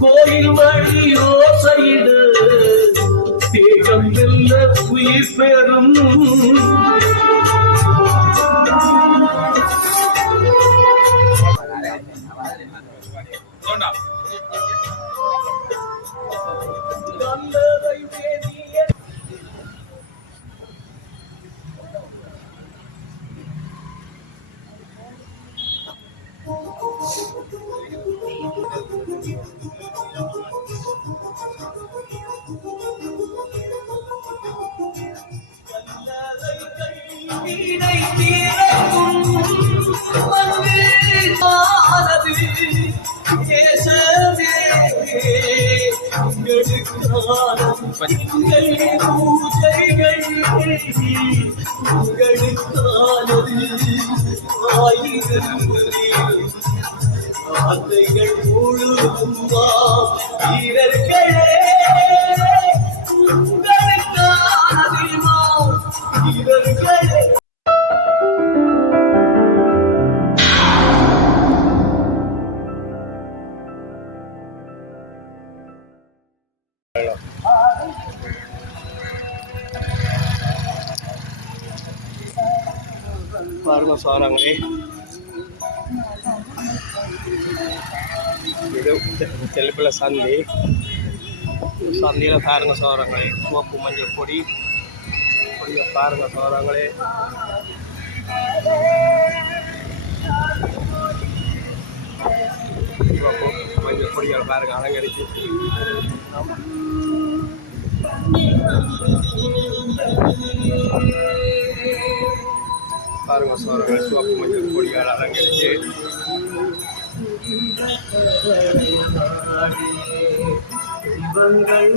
கோயில் வழி யோசையிடு தேகம் வெல்ல உயிர் பெறும். உங்களுக்கானது ஆயிரம் ஆசைகள் முழுதும் வீரர்களே பாருங்க சாராங்களே இது செல்லுப்பிள்ள சந்தி சந்தையில் பாருங்க சோரங்களே சிவப்பு மஞ்சள் பொடி பொடியை பாருங்க சோரங்களே சிவப்பு மஞ்சள் கொடிகள் பாருங்க அலங்கரிச்சு. பாருங்க சோழர்கள் சிவப்பு மஞ்சள் கொடிகள் அலங்கரிச்சு. கிளிமடல்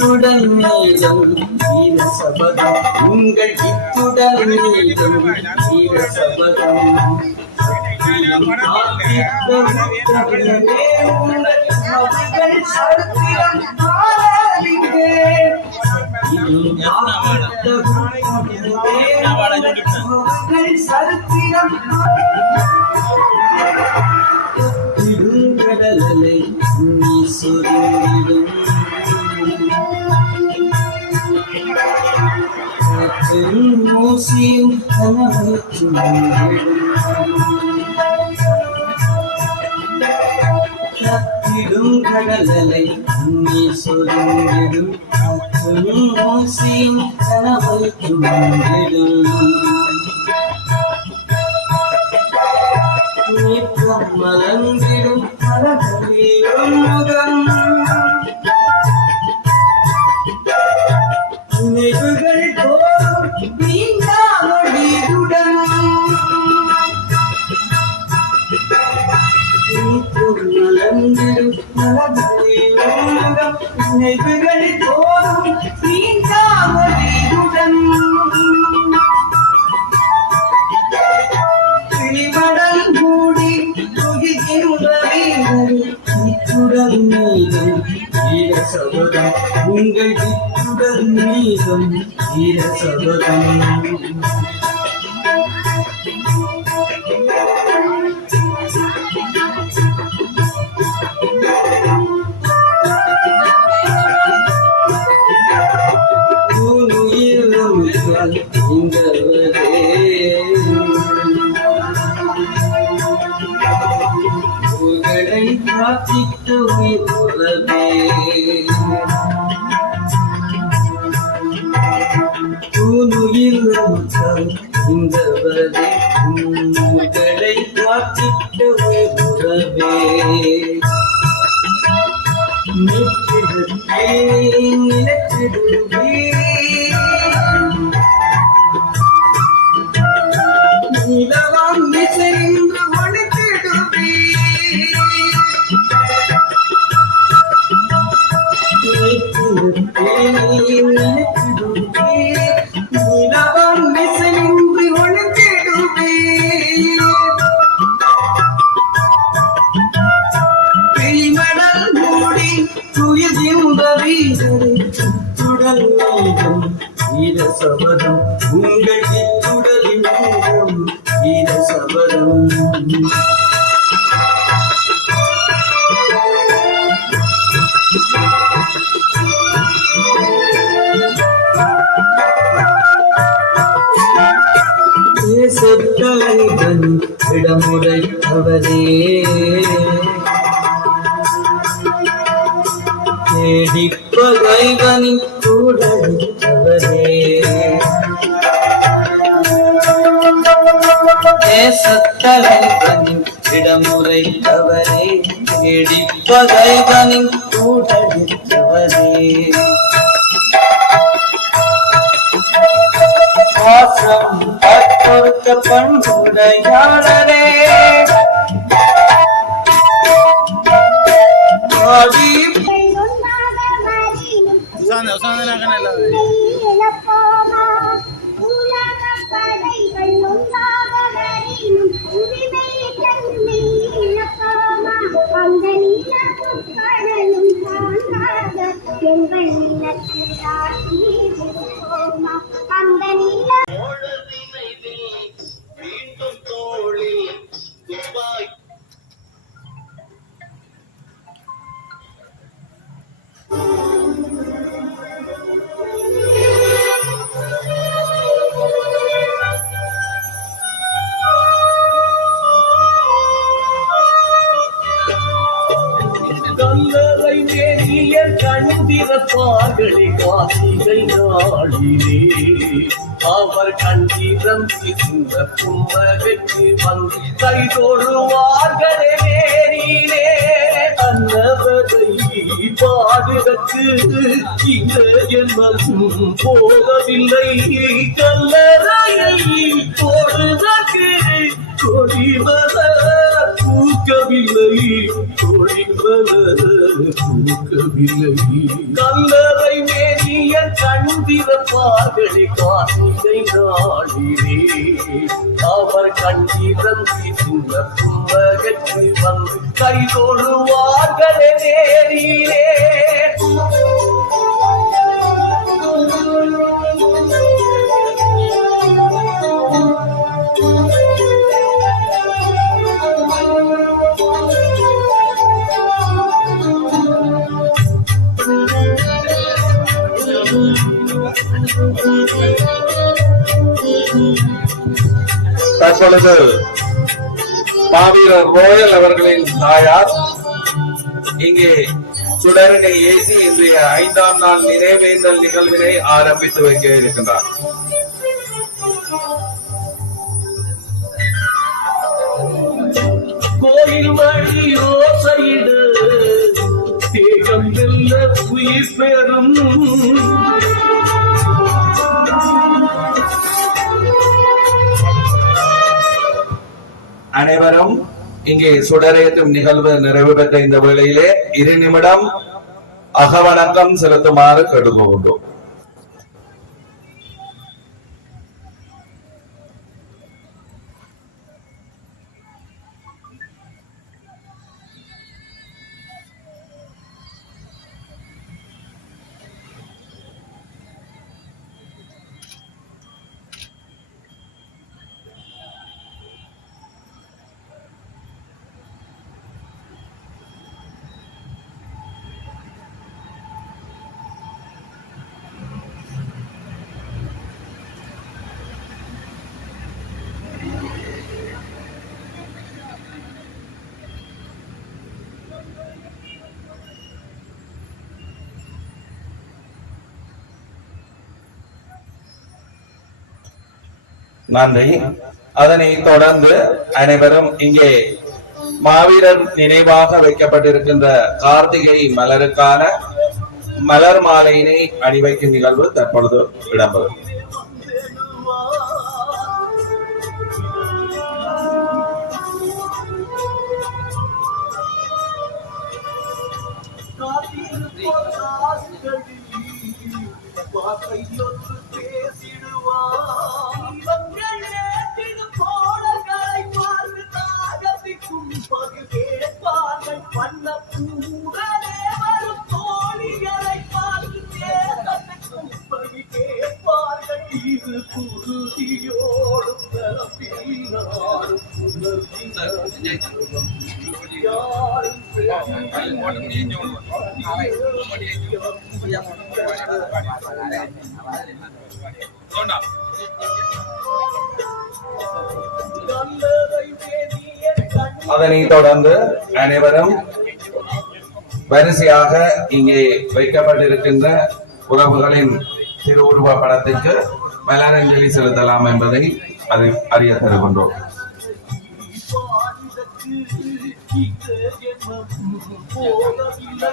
சித்துடல் மீதம் வீரசபதம். உங்கள் சித்துடல் மீதம் வீரசபதம். கடலை நீ சொரிந்திடும் மூசியும் கனவுற்றும் கத்திடும் கடலலை நீ சொல்லிடும் சொரிந்திடும் மூசியும் கனவுற்றும் நிற்கும் மலர்ந்திடும் மலர்களிலும் முகம் நினைவுகள் போலும் நீங்காமொழியுடன் கிளிமடல் மூடி துகிக்கின்ற வீரர் இத்துடன் மீதம் வீர சபதம் உங்கள் இத்துடன் மீதம் வீர சபதம் இந்தவரே listen தேடிப்பகைவனின் கூடவரே வாசம் அற்புத பண்புடையாளரே. ஆடி உசாந்து உசாந்து நாளிலே அவர் கண்டிரம் சிந்த கும்பகற்கு வந்து கைதொழுவார்களே நேரிலே அன்னவரை பாடுகற்கு இந்த என்பதும் போகவில்லை. கல்லறையை போடுதற்கு கொடிவதற்கு பூக்கவில்லை பூக்கவில்லை கல்லறை மேறிய கண்டிர பாகடி காசிகை நாளிலே. அவர் கண்டிரன் சிந்த கும்பகத்தில் வந்து கைதொழுவார்களே நேரிலே தற்பொழுது மாவீரர் ரோயல் அவர்களின் தாயார் இங்கே சுடரினை ஏசி இன்றைய ஐந்தாம் நாள் நிறைவேந்தல் நிகழ்வினை ஆரம்பித்து வைக்க இருக்கின்றார். கோயில் வழி யோசையிடு தேகம் உயிர் பெறும். அனைவரும் இங்கே சுடரேற்றும் நிகழ்வு நிறைவு பெற்ற இந்த வேளையிலே இரு நிமிடம் அகவணக்கம் செலுத்துமாறு கேட்டுக்கொண்டோம் நன்றி அதனை தொடர்ந்து அனைவரும் இங்கே மாவீரர் நினைவாக வைக்கப்பட்டிருக்கின்ற கார்த்திகை மலருக்கான மலர் மாலையினை அணிவைக்கும் நிகழ்வு தற்பொழுது இடம்பெறும் Thank you. அதனைத் தொடர்ந்து அனைவரும் வரிசையாக இங்கே வைக்கப்பட்டிருக்கின்ற உறவுகளின் திருவுருவ படத்துக்கு மலரஞ்சலி செலுத்தலாம் என்பதை அது அறிய தருகின்றோம். போதவில்லை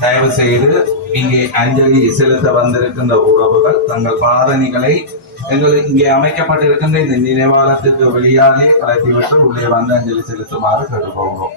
தயவு செய்து இங்கே அஞ்சலி செலுத்த வந்திருக்கின்ற உறவுகள் தங்கள் பாதணிகளை எங்களுக்கு இங்கே அமைக்கப்பட்டிருக்கின்ற இந்த நினைவாளத்துக்கு வெளியாலே கலத்திவிட்டு உள்ளே வந்து அஞ்சலி செலுத்துமாறு கேட்டுக்கொள்கிறோம்.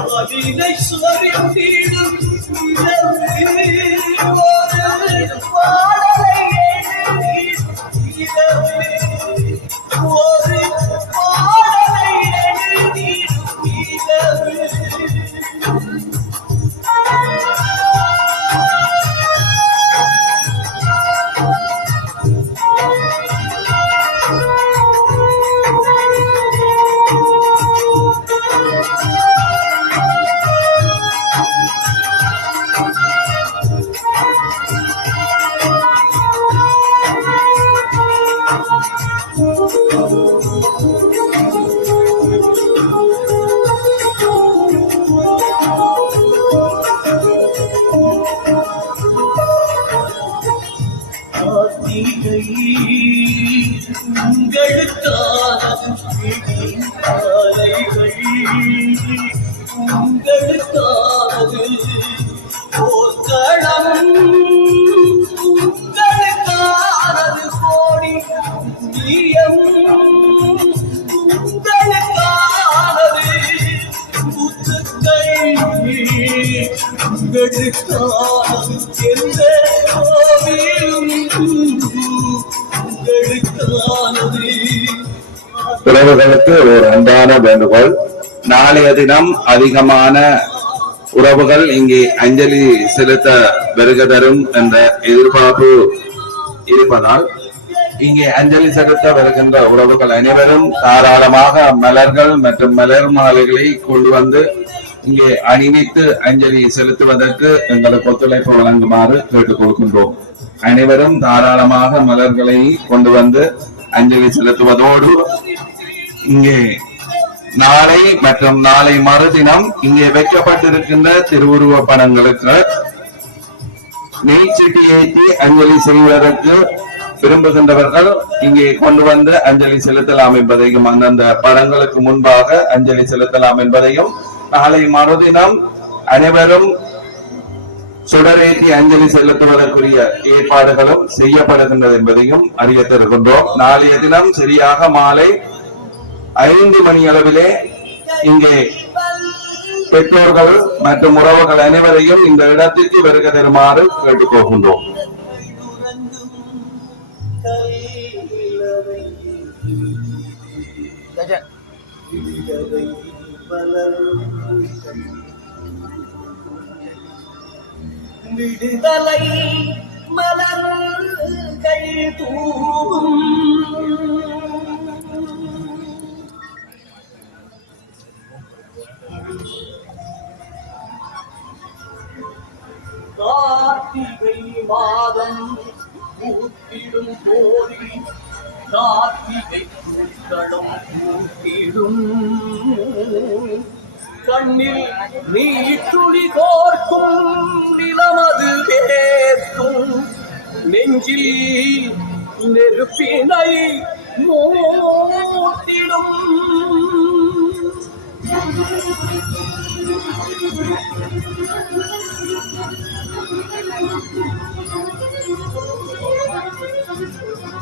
Alabilmek sularım bir எந்த உறவுகளுக்கு ஒரு அன்பான வேண்டுகோள். நாளைய தினம் அதிகமான உறவுகள் இங்கே அஞ்சலி செலுத்த வருக தரும் என்ற எதிர்பார்ப்பு இருப்பதால் இங்கே அஞ்சலி செலுத்த வருகின்ற உறவுகள் அனைவரும் தாராளமாக மலர்கள் மற்றும் மலர் மாலைகளை கொண்டு வந்து இங்கே அணிவித்து அஞ்சலி செலுத்துவதற்கு எங்களுக்கு ஒத்துழைப்பு வழங்குமாறு கேட்டுக் கொடுக்கின்றோம். அனைவரும் தாராளமாக மலர்களை கொண்டு வந்து அஞ்சலி செலுத்துவதோடு இங்கே நாளை மற்றும் நாளை மறுதினம் இங்கே வைக்கப்பட்டிருக்கின்ற திருவுருவ படங்களுக்கு நெய்ச்சட்டி ஏற்றி அஞ்சலி செய்வதற்கு விரும்புகின்றவர்கள் இங்கே கொண்டு வந்து அஞ்சலி செலுத்தலாம் என்பதையும் அந்தந்த படங்களுக்கு முன்பாக அஞ்சலி செலுத்தலாம் என்பதையும் நாளை மறுதினம் அனைவரும் சுடரேற்றி அஞ்சலி செலுத்துவதற்குரிய ஏற்பாடுகளும் செய்யப்படுகின்றது என்பதையும் அறிய தருகின்றோம் நாளைய தினம் சரியாக மாலை ஐந்து மணி அளவிலே இங்கே பெற்றோர்கள் மற்றும் உறவுகள் அனைவரையும் இந்த இடத்திற்கு வருகை தருமாறு கேட்டுக்கொள்கின்றோம். விடுதலை மலர்கள் தூவும் கார்த்திகை மாதம் பூத்திடும் போதி கார்த்திகை பூக்களும் பூத்திடும் கண்ணில் நீ துளி கோர்க்கும் நிலமது வேர்க்கும். நெஞ்சில் நெருப்பினை மூட்டிடும்.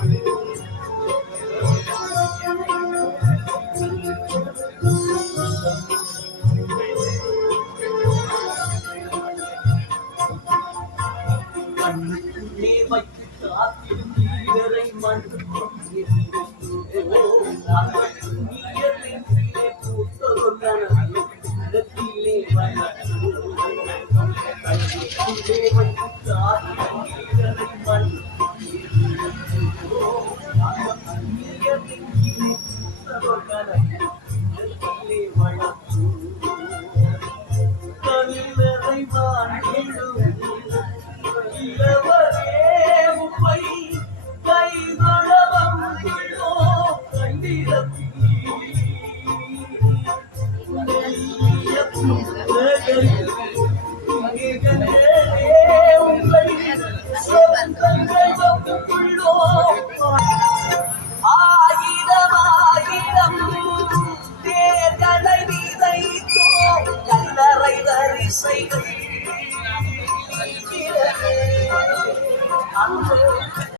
عليكم